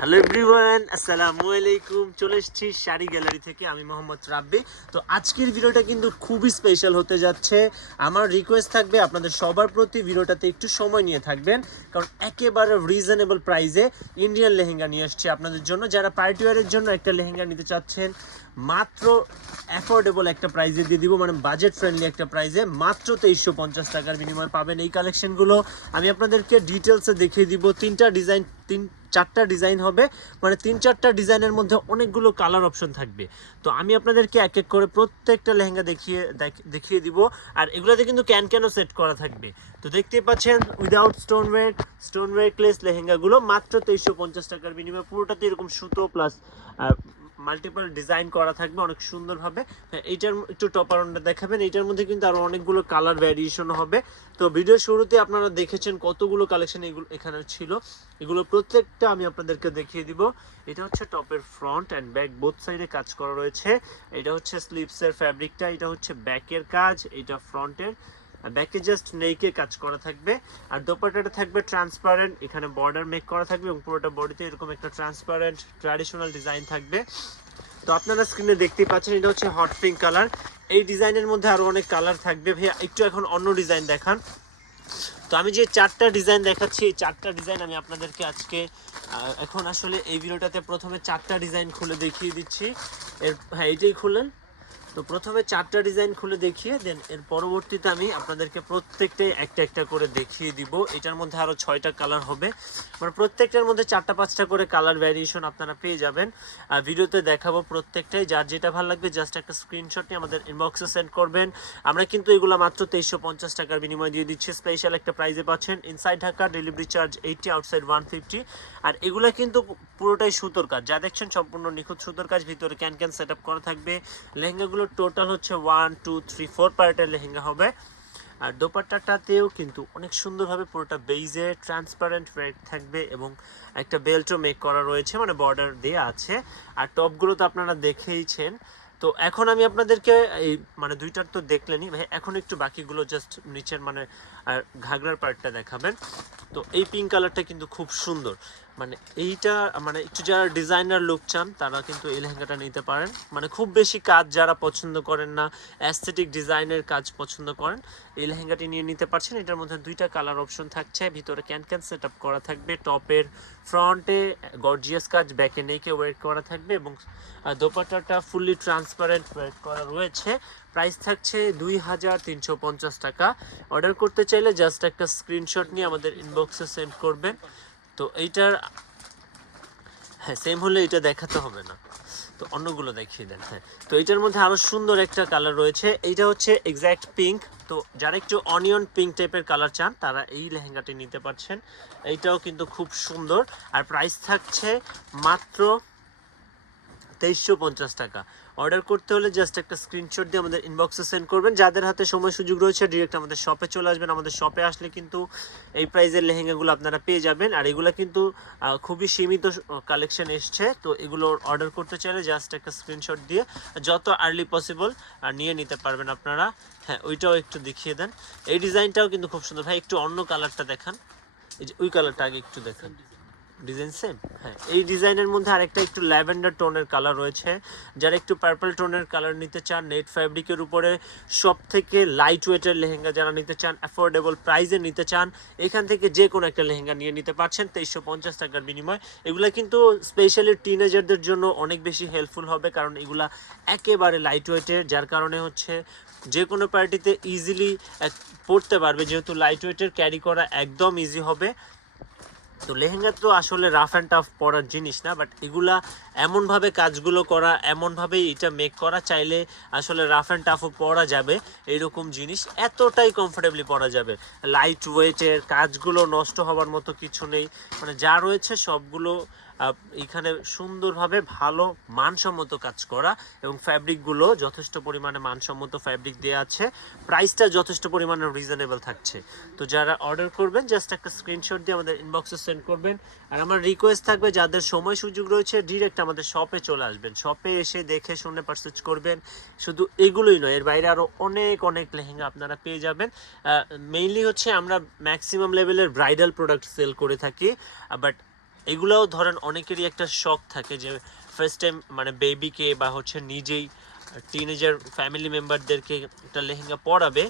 Hello everyone আসসালামু আলাইকুম চলে এসেছি শাড়ি গ্যালারি থেকে, আমি মোহাম্মদ রাব্বি। তো আজকের ভিডিওটা কিন্তু খুবই স্পেশাল হতে যাচ্ছে। আমার রিকোয়েস্ট থাকবে আপনাদের সবার প্রতি ভিডিওটাতে একটু সময় নিয়ে থাকবেন, কারণ একেবারে রিজনেবল প্রাইসে ইন্ডিয়ান লেহেঙ্গা নিয়ে আসছি আপনাদের জন্য। যারা পার্টি ওয়ারের জন্য একটা লেহেঙ্গা নিতে চাচ্ছেন, মাত্র অ্যাফোর্ডেবল একটা প্রাইজে দিয়ে দিব মানে বাজেট ফ্রেন্ডলি একটা প্রাইজে মাত্র তেইশশো পঞ্চাশ টাকার বিনিময়ে পাবেন এই কালেকশনগুলো আমি আপনাদেরকে ডিটেলসে দেখিয়ে দিব, তিনটা ডিজাইন তিন, চারটা ডিজাইন হবে। মানে তিন, চারটা ডিজাইনের মধ্যে অনেকগুলো কালার অপশন থাকবে। তো আমি আপনাদেরকে এক এক করে প্রত্যেকটা লেহেঙ্গা দেখিয়ে, দেখ- দেখিয়ে দিব। আর এগুলোতে কিন্তু ক্যান ক্যানও সেট করা থাকবে। তো দেখতে পাচ্ছেন without stone weight stone weightless লেহেঙ্গাগুলো মাত্র তেইশশো পঞ্চাশ টাকার বিনিময়ে। পুরোটাতে এরকম সুতো প্লাস মাল্টিপল ডিজাইন করা থাকবে অনেক সুন্দরভাবে। হ্যাঁ, এইটার একটু টপারনটা দেখাবেন। এইটার মধ্যে কিন্তু আরও অনেকগুলো কালার ভ্যারিয়েশন হবে। তো ভিডিও শুরুতে আপনারা দেখেছেন কতগুলো কালেকশন এগুলো এখানে ছিল। এগুলো প্রত্যেকটা আমি আপনাদেরকে দেখিয়ে দিব। এটা হচ্ছে টপের ফ্রন্ট অ্যান্ড ব্যাক বোথ সাইডে কাজ করা রয়েছে। এটা হচ্ছে স্লিপসের ফ্যাব্রিকটা এটা হচ্ছে ব্যাকের কাজ এটা ফ্রন্টের ব্যাকে জাস্ট নেইকে কাজ করা থাকবে। আর দোপাট্টাটা থাকবে ট্রান্সপারেন্ট এখানে বর্ডার মেক করা থাকবে এবং পুরোটা বডিতে এরকম একটা ট্রান্সপারেন্ট ট্র্যাডিশনাল ডিজাইন থাকবে। তো আপনারা স্ক্রিনে দেখতে পাচ্ছেন, এটা হচ্ছে হট পিঙ্ক কালার এই ডিজাইনের মধ্যে আরও অনেক কালার থাকবে। ভাইয়া, একটু এখন অন্য ডিজাইন দেখান। তো আমি যে চারটা ডিজাইন দেখাচ্ছি, এই চারটা ডিজাইন আমি আপনাদেরকে আজকে এখন আসলে এই ভিডিওটাতে প্রথমে চারটা ডিজাইন খুলে দেখিয়ে দিচ্ছি। এর হ্যাঁ এইটাই খুললেন। তো প্রথমে চারটা ডিজাইন খুলে দেখিয়ে দেন এর পরবর্তীতে আমি আপনাদেরকে প্রত্যেকটাই একটা একটা করে দেখিয়ে দিব। এটার মধ্যে আরও ছয়টা কালার হবে। মানে প্রত্যেকটার মধ্যে চারটা, পাঁচটা করে কালার ভ্যারিয়েশন আপনারা পেয়ে যাবেন। আর ভিডিওতে দেখাবো প্রত্যেকটাই। যার যেটা ভালো লাগবে জাস্ট একটা স্ক্রিনশট নিয়ে আমাদের ইনবক্সে সেন্ড করবেন। আমরা কিন্তু এগুলো মাত্র তেইশশো পঞ্চাশ টাকার বিনিময়ে দিয়ে দিচ্ছি। স্পেশাল একটা প্রাইজে পাচ্ছেন। Inside Dhaka delivery charge eighty outside one fifty আর এগুলা কিন্তু পুরোটাই সুতোর কাজ। যা দেখছেন সম্পূর্ণ নিখুঁত সুতোর কাজ। ভিতরে ক্যান ক্যান সেট করা থাকবে। লেহেঙ্গাগুলোর টোটাল হচ্ছে ওয়ান টু থ্রি ফোর পার্টের লেহেঙ্গা হবে। আর দোপাট্টাটাতেও কিন্তু অনেক সুন্দরভাবে পুরোটা বেইজে ট্রান্সপারেন্ট ওয়েট থাকবে এবং একটা বেল্টও মেক করা রয়েছে মানে বর্ডার দেওয়া আছে। আর টপগুলো তো আপনারা দেখেইছেন। তো এখন আমি আপনাদেরকে এই মানে দুইটার তো দেখলেনি ভাই, এখন একটু বাকিগুলো জাস্ট নিচের মানে আর ঘাগরার পার্টটা দেখাবেন। তো এই পিঙ্ক কালারটা কিন্তু খুব সুন্দর। মানে এইটা মানে একটু যারা ডিজাইনার লুক চান, তারা কিন্তু এই লেহেঙ্গাটা নিতে পারেন। মানে খুব বেশি কাজ যারা পছন্দ করেন না অ্যাস্থেটিক ডিজাইনের কাজ পছন্দ করেন, এই লেহেঙ্গাটি নিয়ে নিতে পারছেন। এটার মধ্যে দুইটা কালার অপশন থাকছে। ভিতরে ক্যান ক্যান সেট আপ করা থাকবে। টপের ফ্রন্টে গর্জিয়াস কাজ ব্যাকে নেকে ওয়েট করা থাকবে এবং দোপাটাটা ফুললি ট্রান্সপারেন্ট ওয়েট করা রয়েছে। প্রাইস থাকছে দুই হাজার তিনশো পঞ্চাশ টাকা। অর্ডার করতে চাইলে জাস্ট একটা স্ক্রিনশট নিয়ে আমাদের ইনবক্সে সেন্ড করবেন। তো এইটার হ্যাঁ সেম হলে এটা দেখাতে হবে না। তো অন্যগুলো দেখিয়ে দেন হ্যাঁ। তো এটার মধ্যে আরও সুন্দর একটা কালার রয়েছে। এইটা হচ্ছে এক্স্যাক্ট পিঙ্ক তো যারা একটু অনিয়ন পিঙ্ক টাইপের কালার চান, তারা এই লেহেঙ্গাটি নিতে পারছেন। এইটাও কিন্তু খুব সুন্দর। আর প্রাইস থাকছে মাত্র তেইশশো টাকা। অর্ডার করতে হলে জাস্ট একটা স্ক্রিনশট দিয়ে আমাদের ইনবক্সে সেন্ড করবেন। যাদের হাতে সময় সুযোগ রয়েছে ডিরেক্ট আমাদের শপে চলে আসবেন। আমাদের শপে আসলে কিন্তু এই প্রাইজের লেহেঙ্গাগুলো আপনারা পেয়ে যাবেন। আর এগুলো কিন্তু খুবই সীমিত কালেকশন এসছে। তো এগুলো অর্ডার করতে চাইলে জাস্ট একটা স্ক্রিনশট দিয়ে যত আর্লি পসিবল নিয়ে নিতে পারবেন আপনারা। হ্যাঁ ওইটাও একটু দেখিয়ে দেন। এই ডিজাইনটাও কিন্তু খুব সুন্দর। ভাই, একটু অন্য কালারটা দেখান। এই যে, ওই কালারটা আগে একটু দেখান। ডিজাইন সেম হ্যাঁ এই ডিজাইনের মধ্যে আরেকটা একটু ল্যাভেন্ডার টোনের কালার রয়েছে। যারা একটু পার্পল টোনের কালার নিতে চান নেট ফ্যাব্রিকের উপরে সব থেকে লাইট ওয়েটের লেহেঙ্গা যারা নিতে চান অ্যাফোর্ডেবল প্রাইসে নিতে চান, এখান থেকে যে কোনো একটা লেহেঙ্গা নিয়ে নিতে পারছেন, তেইশশো পঞ্চাশ টাকার বিনিময়। এগুলো কিন্তু স্পেশালি টিনেজারদের জন্য অনেক বেশি হেল্পফুল হবে, কারণ এগুলা একেবারে লাইট ওয়েটের যার কারণে হচ্ছে যে কোনো পার্টিতে ইজিলি পড়তে পারবে। যেহেতু লাইট ওয়েটের ক্যারি করা একদম ইজি হবে। তো লেহেঙ্গা তো আসলে রাফ অ্যান্ড টাফ পরার জিনিস না বাট এগুলা এমনভাবে কাজগুলো করা, এমনভাবেই এটা মেক করা, চাইলে আসলে রাফ অ্যান্ড টাফও পরা যাবে এইরকম জিনিস এতটাই কমফোর্টেবলি পরা যাবে। লাইট ওয়েটের কাজগুলো নষ্ট হওয়ার মতো কিছু নেই মানে যা রয়েছে সবগুলো এখানে সুন্দরভাবে ভালো মানসম্মত কাজ করা এবং ফ্যাব্রিকগুলো যথেষ্ট পরিমাণে মানসম্মত ফ্যাব্রিক দেওয়া আছে। প্রাইসটা যথেষ্ট পরিমাণে রিজনেবল থাকছে। তো যারা অর্ডার করবেন জাস্ট একটা স্ক্রিনশট দিয়ে আমাদের ইনবক্সে সেন্ড করবেন। আর আমার রিকোয়েস্ট থাকবে, যাদের সময় সুযোগ রয়েছে ডিরেক্ট আমাদের শপে চলে আসবেন। শপে এসে দেখে শুনে পারচেজ করবেন। শুধু এগুলোই নয়, এর বাইরে আরও অনেক অনেক লেহেঙ্গা আপনারা পেয়ে যাবেন। মেইনলি হচ্ছে আমরা ম্যাক্সিমাম লেভেলের ব্রাইডাল প্রোডাক্ট সেল করে থাকি বাট এগুলোও ধরেন অনেকেরই একটা শখ থাকে যে ফার্স্ট টাইম মানে বেবিকে বা হচ্ছে নিজেই টিনেজার ফ্যামিলি মেম্বারদেরকে একটা লেহেঙ্গা পরাবে।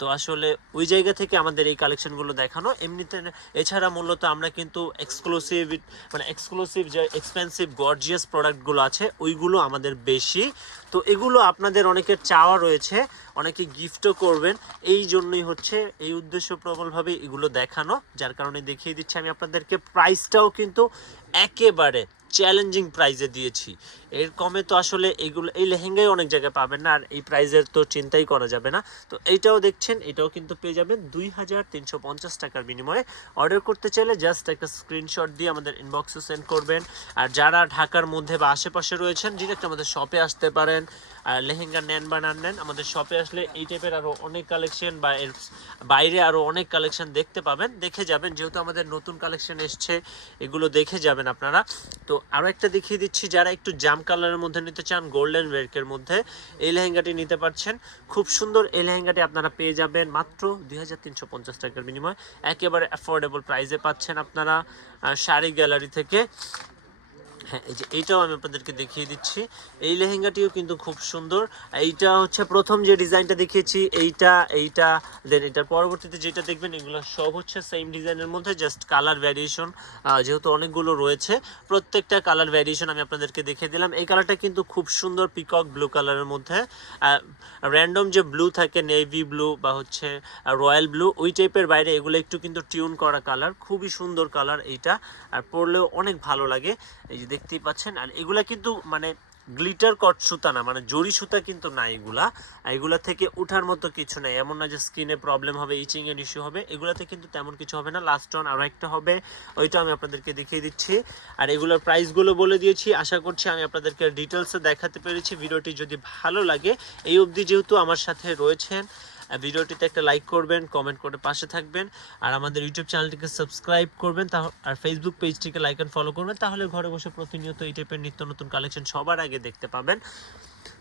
তো আসলে ওই জায়গা থেকে আমাদের এই কালেকশনগুলো দেখানো। এমনিতে এছাড়া মূলত আমরা কিন্তু এক্সক্লুসিভ মানে এক্সক্লুসিভ যে এক্সপেন্সিভ গর্জিয়াস প্রোডাক্টগুলো আছে, ওইগুলো আমাদের বেশি। তো এগুলো আপনাদের অনেকের চাওয়া রয়েছে, অনেকে গিফটও করবেন। এই জন্যই হচ্ছে, এই উদ্দেশ্য প্রবলভাবে এগুলো দেখানো। যার কারণে দেখিয়ে দিচ্ছি আমি আপনাদেরকে। প্রাইসটাও কিন্তু একেবারে চ্যালেঞ্জিং প্রাইজে দিয়েছি। এর কমে তো আসলে এগুলো, এই লেহেঙ্গাই অনেক জায়গায় পাবেন না, আর এই প্রাইজের তো চিন্তাই করা যাবে না। তো এইটাও দেখছেন, এটাও কিন্তু পেয়ে যাবেন দুই হাজার তিনশো পঞ্চাশ টাকার বিনিময়ে। অর্ডার করতে চাইলে জাস্ট একটা স্ক্রিনশট দিয়ে আমাদের ইনবক্সে সেন্ড করবেন। আর যারা ঢাকার মধ্যে বা আশেপাশে রয়েছেন ডিরেক্ট আমাদের শপে আসতে পারেন। আর লেহেঙ্গা নেন বা না নেন, আমাদের শপে আসলে এই টাইপের আরও অনেক কালেকশন বা এর বাইরে আরও অনেক কালেকশন দেখতে পাবেন। দেখে যাবেন, যেহেতু আমাদের নতুন কালেকশন এসছে, এগুলো দেখে যাবেন আপনারা। তো আরও একটা দেখিয়ে দিচ্ছি, যারা একটু জাম কালারের মধ্যে নিতে চান গোল্ডেন ওয়ার্কের মধ্যে, এই লেহেঙ্গাটি নিতে পারছেন। খুব সুন্দর এই লেহেঙ্গাটি আপনারা পেয়ে যাবেন মাত্র দুই হাজার তিনশো পঞ্চাশ টাকার বিনিময়ে। একেবারে অ্যাফোর্ডেবল প্রাইসে পাচ্ছেন আপনারা শাড়ি গ্যালারি থেকে। হ্যাঁ এই যে এইটাও আমি আপনাদেরকে দেখিয়ে দিচ্ছি। এই লেহেঙ্গাটিও কিন্তু খুব সুন্দর। এইটা হচ্ছে প্রথম যে ডিজাইনটা দেখিয়েছি, এইটা এইটা দেন এটার পরবর্তীতে যেটা দেখবেন, এগুলো সব হচ্ছে সেম ডিজাইনের মধ্যে জাস্ট কালার ভ্যারিয়েশন যেহেতু অনেকগুলো রয়েছে, প্রত্যেকটা কালার ভ্যারিয়েশন আমি আপনাদেরকে দেখিয়ে দিলাম। এই কালারটা কিন্তু খুব সুন্দর পিকক ব্লু কালারের মধ্যে। র্যান্ডম যে ব্লু থাকে নেভি ব্লু বা হচ্ছে রয়্যাল ব্লু ওই টাইপের বাইরে এগুলো একটু কিন্তু টিউন করা কালার খুবই সুন্দর কালার এইটা, আর পরলেও অনেক ভালো লাগে। এই যে দেখতেই পাচ্ছেন। আর এগুলা কিন্তু মানে গ্লিটার কট সুতা না মানে জরি সুতা কিন্তু না এগুলা। এগুলা থেকে উঠার মতো কিছু নেই। এমন না যে স্কিনে প্রবলেম হবে ইচিং এর ইস্যু হবে। এগুলাতে কিন্তু তেমন কিছু হবে না। লাস্ট অন আরও একটা হবে, ওইটা আমি আপনাদেরকে দেখিয়ে দিচ্ছি। আর এগুলোর প্রাইসগুলো বলে দিয়েছি। আশা করছি আমি আপনাদেরকে ডিটেলসে দেখাতে পেরেছি। ভিডিওটি যদি ভালো লাগে, এই অবধি যেহেতু আমার সাথে রয়েছেন ভিডিওটিতে একটা লাইক করবেন কমেন্ট করে পাশে থাকবেন। আর আমাদের ইউটিউব চ্যানেলটিকে সাবস্ক্রাইব করবেন আর ফেসবুক পেজটিকে লাইক অ্যান্ড ফলো করবেন, তাহলে ঘরে বসে প্রতিনিয়ত এই টাইপের নিত্য নতুন কালেকশন সবার আগে দেখতে পাবেন।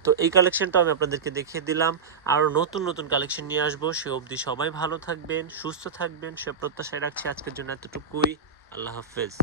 তো এই কালেকশনটা আমি আপনাদেরকে দেখিয়ে দিলাম। আরও নতুন নতুন কালেকশন নিয়ে আসব। সে অবধি সবাই ভালো থাকবেন, সুস্থ থাকবেন। সে প্রত্যাশায় রাখছি আজকের জন্য এতটুকুই। আল্লাহ হাফেজ।